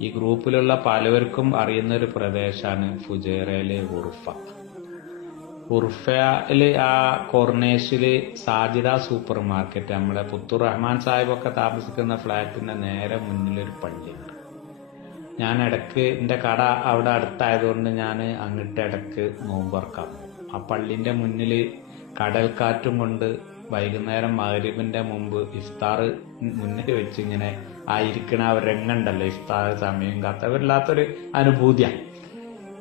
ഈ ഗ്രൂപ്പിലുള്ള പലവർക്കും അറിയുന്ന ഒരു പ്രദേശമാണ് ഫുജേറയിലെ ഉർഫ. ഉർഫയിൽ ആ കോർണേഷിൽ സാജിദ സൂപ്പർ മാർക്കറ്റ് നമ്മുടെ പുത്തൂർ റഹ്മാൻ സാഹിബൊക്കെ താമസിക്കുന്ന ഫ്ലാറ്റിന്റെ നേരെ മുന്നിലൊരു പള്ളിയുണ്ട്. ഞാൻ ഇടയ്ക്ക് എന്റെ കട അവിടെ അടുത്തായതുകൊണ്ട് ഞാൻ അങ്ങോട്ട് ഇടയ്ക്ക് നോമ്പ് ആ പള്ളിന്റെ മുന്നിൽ കടൽക്കാറ്റും കൊണ്ട് വൈകുന്നേരം മഗ്രിബിന്റെ മുമ്പ് ഇഫ്താർ മുന്നിൽ വെച്ച് ഇങ്ങനെ ആയിരിക്കണ ആ രംഗമുണ്ടല്ലോ ഇഫ്താർ സമയം കത്തവരില്ലാത്തൊരു അനുഭൂതിയാണ്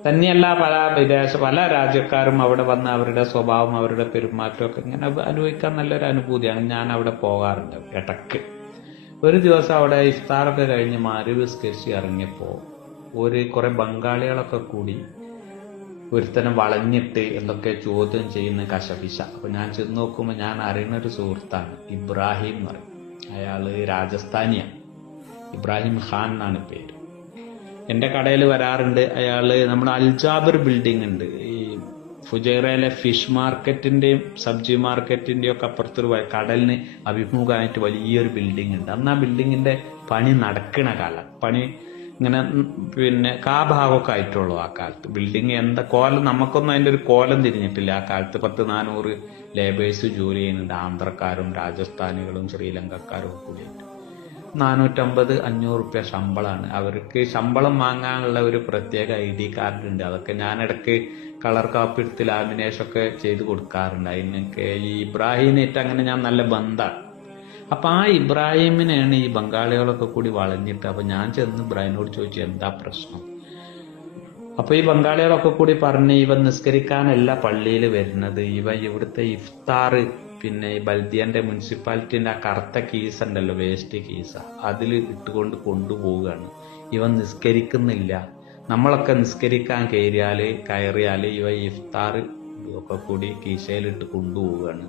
തന്നെയല്ല പല വിദേശ പല രാജ്യക്കാരും അവിടെ വന്ന് അവരുടെ സ്വഭാവം അവരുടെ പെരുമാറ്റമൊക്കെ ഇങ്ങനെ അനുഭവിക്കാൻ നല്ലൊരു അനുഭൂതിയാണ്. ഞാൻ അവിടെ പോകാറുണ്ട് ഇടയ്ക്ക്. ഒരു ദിവസം അവിടെ ഇഫ്താറൊക്കെ കഴിഞ്ഞ് മാറി വിസ്കരിച്ച് ഇറങ്ങിയപ്പോൾ ഒരു കുറെ ബംഗാളികളൊക്കെ കൂടി ഒരുത്തനെ വളഞ്ഞിട്ട് എന്നൊക്കെ ചോദ്യം ചെയ്യുന്ന കശപിശ. അപ്പൊ ഞാൻ ചെന്ന് നോക്കുമ്പോൾ ഞാൻ അറിയുന്ന ഒരു സുഹൃത്താണ് ഇബ്രാഹിം എന്ന് പറയും. അയാൾ രാജസ്ഥാനിയാണ് ഇബ്രാഹിം ഖാൻ എന്നാണ് പേര്. എന്റെ കടയിൽ വരാറുണ്ട് അയാൾ നമ്മുടെ അൽജാബർ ബിൽഡിംഗ് ഉണ്ട്. ഈ ഫുജൈറയിലെ ഫിഷ് മാർക്കറ്റിന്റെയും സബ്ജി മാർക്കറ്റിന്റെയും ഒക്കെ അപ്പുറത്തൊരു കടലിന് അഭിമുഖമായിട്ട് വലിയൊരു ബിൽഡിംഗ് ഉണ്ട്. അന്ന് ആ ബിൽഡിങ്ങിന്റെ പണി നടക്കണ കാലം. പണി ഇങ്ങനെ പിന്നെ കാ ഭാഗമൊക്കെ ആയിട്ടുള്ളൂ ആ കാലത്ത്. ബിൽഡിംഗ് എന്താ കോലം നമുക്കൊന്നും അതിന്റെ ഒരു കോലം തിരിഞ്ഞിട്ടില്ല. ആ കാലത്ത് പത്ത് നാനൂറ് ലേബേഴ്സ് ജോലി ചെയ്യുന്നുണ്ട്. ആന്ധ്രക്കാരും രാജസ്ഥാനികളും ശ്രീലങ്കക്കാരും കൂടിയിട്ട്. നാനൂറ്റമ്പത് അഞ്ഞൂറ് റുപ്യ ശമ്പളമാണ് അവർക്ക് ശമ്പളം വാങ്ങാനുള്ള ഒരു പ്രത്യേക ഐ ഡി കാർഡ് ഉണ്ട്. അതൊക്കെ ഞാനിടയ്ക്ക് കളർ കാപ്പി എടുത്ത് ലാമിനേഷൻ ഒക്കെ ചെയ്ത് കൊടുക്കാറുണ്ട്. അതിനൊക്കെ ഈ ഇബ്രാഹിമേറ്റ് അങ്ങനെ ഞാൻ നല്ല ബന്ധമാണ് അപ്പൊ ആ ഇബ്രാഹിമിനെയാണ് ഈ ബംഗാളികളൊക്കെ കൂടി വളഞ്ഞിട്ട് അപ്പൊ ഞാൻ ചെന്ന് ഇബ്രാഹിമിനോട് ചോദിച്ചു എന്താ പ്രശ്നം? അപ്പൊ ഈ ബംഗാളികളൊക്കെ കൂടി പറഞ്ഞ് ഇവ നിസ്കരിക്കാനല്ല പള്ളിയിൽ വരുന്നത്. ഇവ ഇവിടുത്തെ ഇഫ്താർ പിന്നെ ഈ ബൽദിയന്റെ മുനിസിപ്പാലിറ്റിന്റെ ആ കറുത്ത കീസ് ഉണ്ടല്ലോ വേസ്റ്റ് കീസ അതിൽ ഇട്ടുകൊണ്ട് കൊണ്ടുപോവുകയാണ്. ഇവൻ നിസ്കരിക്കുന്നില്ല. നമ്മളൊക്കെ നിസ്കരിക്കാൻ കയറിയാൽ കയറിയാൽ ഇവ ഇഫ്താർ ഒക്കെ കൂടി കീശയിലിട്ട് കൊണ്ടുപോവുകയാണ്.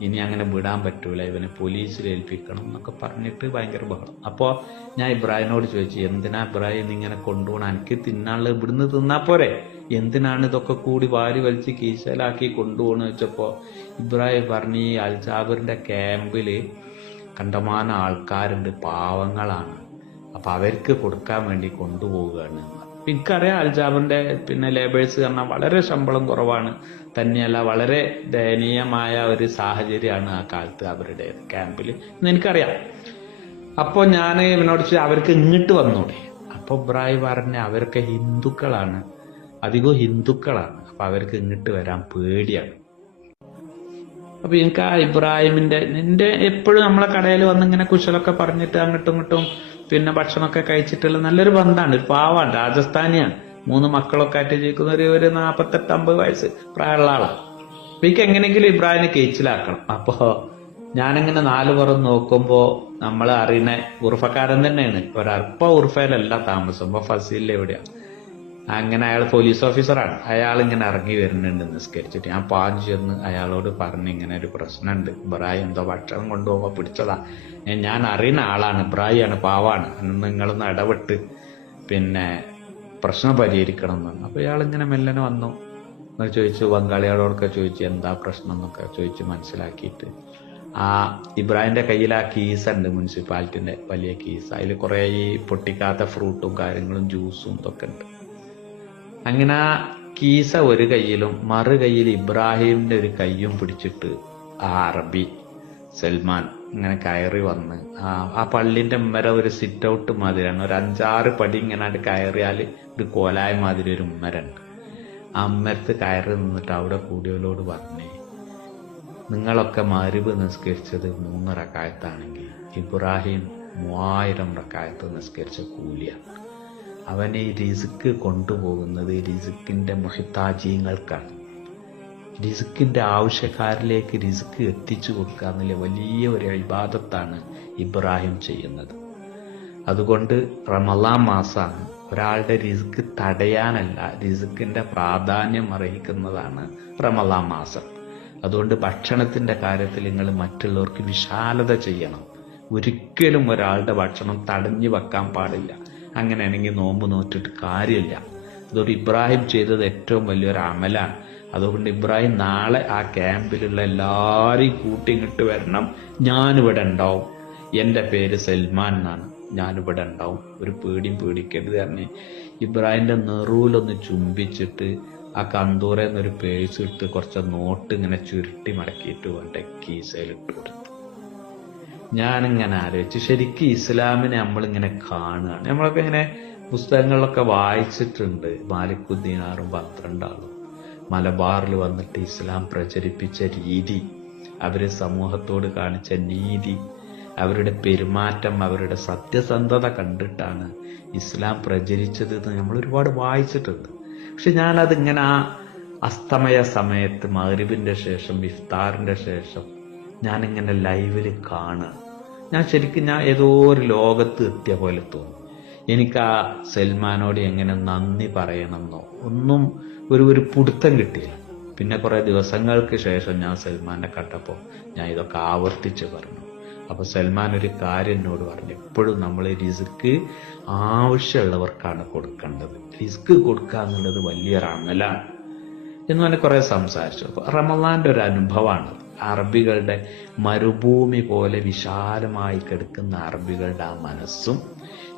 ഇനി അങ്ങനെ വിടാൻ പറ്റൂല ഇവനെ പോലീസിൽ ഏൽപ്പിക്കണം എന്നൊക്കെ പറഞ്ഞിട്ട് ഭയങ്കര ബഹളം. അപ്പോൾ ഞാൻ ഇബ്രാഹിമിനോട് ചോദിച്ചു എന്തിനാ ഇബ്രാഹിം ഇങ്ങനെ കൊണ്ടുപോകണം എനിക്ക് തിന്നാൾ ഇവിടുന്ന് തിന്നാ പോരെ? എന്തിനാണ് ഇതൊക്കെ കൂടി വാരി വലിച്ച് കീശലാക്കി കൊണ്ടുപോകണം വെച്ചപ്പോൾ ഇബ്രാഹിം പറഞ്ഞു ഈ അൽജാബിറിന്റെ ക്യാമ്പിൽ കണ്ടമാനം ആൾക്കാരുണ്ട് പാവങ്ങളാണ്. അപ്പം അവർക്ക് കൊടുക്കാൻ വേണ്ടി കൊണ്ടുപോവുകയാണ്. എനിക്കറിയാം അൽജാബറിന്റെ പിന്നെ ലേബേഴ്സ് കാരണം വളരെ ശമ്പളം കുറവാണ്. തന്നെയല്ല വളരെ ദയനീയമായ ഒരു സാഹചര്യമാണ് ആ കാലത്ത് അവരുടെ ക്യാമ്പിൽ എന്ന് എനിക്കറിയാം. അപ്പോൾ ഞാൻ ഇവനോട് അവർക്ക് ഇങ്ങോട്ട് വന്നൂടെ? അപ്പോൾ ഇബ്രാഹിം പറഞ്ഞ അവരൊക്കെ ഹിന്ദുക്കളാണ്. അധികവും ഹിന്ദുക്കളാണ്. അപ്പം അവർക്ക് ഇങ്ങോട്ട് വരാൻ പേടിയാണ്. അപ്പൊ എനിക്ക് ആ ഇബ്രാഹിമിന്റെ നിന്റെ എപ്പോഴും നമ്മളെ കടയിൽ വന്ന് ഇങ്ങനെ കുശലൊക്കെ പറഞ്ഞിട്ട് അങ്ങോട്ടും ഇങ്ങോട്ടും പിന്നെ ഭക്ഷണമൊക്കെ കഴിച്ചിട്ടുള്ള നല്ലൊരു ബന്ധമാണ് ഒരു പാവാണ് രാജസ്ഥാനിയാണ്. മൂന്ന് മക്കളൊക്കെ ആയിട്ട് ജീവിക്കുന്ന ഒരു ഒരു നാൽപ്പത്തെട്ട് അമ്പത് വയസ്സ് പ്രായമുള്ള ആളാണ് എനിക്ക് എങ്ങനെയെങ്കിലും ഇബ്രാഹിനെ കേച്ചിലാക്കണം അപ്പോ ഞാനിങ്ങനെ നാല് പുറം നോക്കുമ്പോ നമ്മൾ അറിയുന്ന ഉറുഫക്കാരൻ തന്നെയാണ്. ഒരൽപ്പ ഉറുഫയിലല്ല താമസം. അപ്പൊ ഫസീലിൽ എവിടെയാണ് അങ്ങനെ അയാൾ പോലീസ് ഓഫീസറാണ് അയാൾ ഇങ്ങനെ ഇറങ്ങി വരുന്നുണ്ട് നിസ്കരിച്ചിട്ട്. ഞാൻ പാഞ്ഞു ചെന്ന് അയാളോട് പറഞ്ഞു ഇങ്ങനെ ഒരു പ്രശ്നമുണ്ട്. ബ്രായ് എന്തോ ഭക്ഷണം കൊണ്ടുപോകാൻ പിടിച്ചതാ. ഞാൻ അറിയുന്ന ആളാണ്. ഇബ്രാഹിമാണ് പാവാണ്. നിങ്ങളൊന്ന് ഇടപെട്ട് പിന്നെ പ്രശ്നം പരിഹരിക്കണം എന്ന്. അപ്പൊ ഇയാൾ ഇങ്ങനെ മെല്ലനെ വന്നു. എന്ന് ചോദിച്ചു ബംഗാളികളോടൊക്കെ ചോദിച്ചു എന്താ പ്രശ്നം എന്നൊക്കെ ചോദിച്ചു മനസ്സിലാക്കിയിട്ട്. ആ ഇബ്രാഹിമിന്റെ കയ്യിൽ ആ കീസ് ഉണ്ട് മുനിസിപ്പാലിറ്റിന്റെ വലിയ കീസ് അതിൽ കുറേ ഈ പൊട്ടിക്കാത്ത ഫ്രൂട്ടും കാര്യങ്ങളും ജ്യൂസും ഇതൊക്കെ ഉണ്ട്. അങ്ങനെ ആ കീസ ഒരു കയ്യിലും മറു കയ്യിൽ ഇബ്രാഹിമിന്റെ ഒരു കയ്യും പിടിച്ചിട്ട് ആ അറബി സൽമാൻ ഇങ്ങനെ കയറി വന്ന് ആ ആ പള്ളിന്റെ ഉമ്മര ഒരു സിറ്റ് ഔട്ട് മാതിരിയാണ്. ഒരു അഞ്ചാറ് പടി ഇങ്ങനെ കയറിയാൽ ഒരു കോലായ മാതിരി ഒരു ഉമ്മരുണ്ട്. ആ ഉമ്മരത്ത് കയറി നിന്നിട്ട് അവിടെ കൂടിയവരോട് പറഞ്ഞേ നിങ്ങളൊക്കെ മരുവ് നിസ്കരിച്ചത് മൂന്ന് റക്കായത്താണെങ്കിൽ ഇബ്രാഹിം മൂവായിരം റക്കായത്ത് നിസ്കരിച്ച കൂലിയാണ്. അവൻ ഈ റിസുക്ക് കൊണ്ടുപോകുന്നത് റിസുക്കിന്റെ മുഹിത്താജീങ്ങൾക്കാണ് റിസുക്കിന്റെ ആവശ്യക്കാരിലേക്ക് റിസുക്ക് എത്തിച്ചു കൊടുക്കുക എന്നുള്ള വലിയ ഒരു അഭിവാദത്താണ് ഇബ്രാഹിം ചെയ്യുന്നത്. അതുകൊണ്ട് റമലാം മാസമാണ് ഒരാളുടെ റിസ്ക് തടയാനല്ല റിസ്ക്കിന്റെ പ്രാധാന്യം അറിയിക്കുന്നതാണ് റമലാം മാസം. അതുകൊണ്ട് ഭക്ഷണത്തിന്റെ കാര്യത്തിൽ നിങ്ങൾ മറ്റുള്ളവർക്ക് വിശാലത ചെയ്യണം. ഒരിക്കലും ഒരാളുടെ ഭക്ഷണം തടഞ്ഞു വെക്കാൻ പാടില്ല. അങ്ങനെയാണെങ്കിൽ നോമ്പ് നോറ്റിട്ട് കാര്യമില്ല. അതുകൊണ്ട് ഇബ്രാഹിം ചെയ്തത് ഏറ്റവും വലിയൊരു അമലാണ്. അതുകൊണ്ട് ഇബ്രാഹിം നാളെ ആ ക്യാമ്പിലുള്ള എല്ലാവരെയും കൂട്ടി ഇങ്ങോട്ട് വരണം. ഞാനിവിടെ ഉണ്ടാവും. എന്റെ പേര് സൽമാൻ എന്നാണ്. ഞാനിവിടെ ഉണ്ടാവും. ഒരു പേടിയും പേടിക്കരുത് പറഞ്ഞ് ഇബ്രാഹിമിന്റെ നെറൂലൊന്ന് ചുംബിച്ചിട്ട് ആ കന്തൂരെന്നൊരു പേഴ്സ് ഇട്ട് കുറച്ച് നോട്ട് ഇങ്ങനെ ചുരുട്ടി മടക്കിയിട്ട് വേണ്ട കീസയിലിട്ട് കൊടുത്തു. ഞാനിങ്ങനെ ആലോചിച്ചു. ശരിക്കും ഇസ്ലാമിനെ നമ്മളിങ്ങനെ കാണുകയാണ്. നമ്മളൊക്കെ ഇങ്ങനെ പുസ്തകങ്ങളിലൊക്കെ വായിച്ചിട്ടുണ്ട്. മാലിക്കുദ്ദീനാറും പന്ത്രണ്ടാളും. മലബാറിൽ വന്നിട്ട് ഇസ്ലാം പ്രചരിപ്പിച്ച രീതി അവർ സമൂഹത്തോട് കാണിച്ച നീതി അവരുടെ പെരുമാറ്റം അവരുടെ സത്യസന്ധത കണ്ടിട്ടാണ് ഇസ്ലാം പ്രചരിച്ചത് എന്ന് നമ്മൾ ഒരുപാട് വായിച്ചിട്ടുണ്ട്. പക്ഷെ ഞാനതിങ്ങനെ ആ അസ്തമയ സമയത്ത് മഗ്രിബിന്റെ ശേഷം ഇഫ്താറിന്റെ ശേഷം ഞാനിങ്ങനെ ലൈവിൽ കാണുക. ഞാൻ ശരിക്കും ഞാൻ ഏതോ ഒരു ലോകത്ത് എത്തിയ പോലെ തോന്നി. എനിക്ക് ആ സൽമാനോട് എങ്ങനെ നന്ദി പറയണമെന്നോ ഒന്നും ഒരു ഒരു പിടുത്തം കിട്ടിയില്ല. പിന്നെ കുറെ ദിവസങ്ങൾക്ക് ശേഷം ഞാൻ സൽമാനെ കണ്ടപ്പോൾ ഞാൻ ഇതൊക്കെ ആവർത്തിച്ച് പറഞ്ഞു. അപ്പോൾ സൽമാൻ ഒരു കാര്യം എന്നോട് പറഞ്ഞു എപ്പോഴും നമ്മൾ റിസ്ക് ആവശ്യമുള്ളവർക്കാണ് കൊടുക്കേണ്ടത്. റിസ്ക് കൊടുക്കുക എന്നുള്ളത് വലിയൊരു അമലാണ്. എന്ന് പറഞ്ഞ് കുറെ സംസാരിച്ചു. അപ്പൊ റമദാന്റെ ഒരു അനുഭവമാണ് അറബികളുടെ മരുഭൂമി പോലെ വിശാലമായി കിടക്കുന്ന അറബികളുടെ ആ മനസ്സും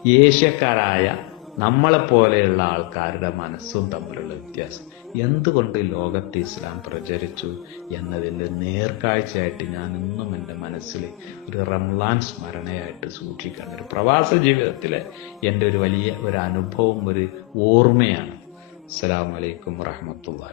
ഏഷ്യക്കാരായ നമ്മളെപ്പോലെയുള്ള ആൾക്കാരുടെ മനസ്സും തമ്മിലുള്ള വ്യത്യാസം. എന്തുകൊണ്ട് ലോകത്ത് ഇസ്ലാം പ്രചരിച്ചു എന്നതിന്റെ നേർക്കാഴ്ചയായിട്ട് ഞാൻ ഇന്നും എന്റെ മനസ്സിൽ ഒരു റംലാൻ സ്മരണയായിട്ട് സൂക്ഷിക്കുകയാണ്. ഒരു പ്രവാസ ജീവിതത്തിലെ എന്റെ ഒരു വലിയ ഒരു അനുഭവം ഒരു ഓർമ്മയാണ്. അസ്സാം വലൈക്കും വറഹമത്തുള്ള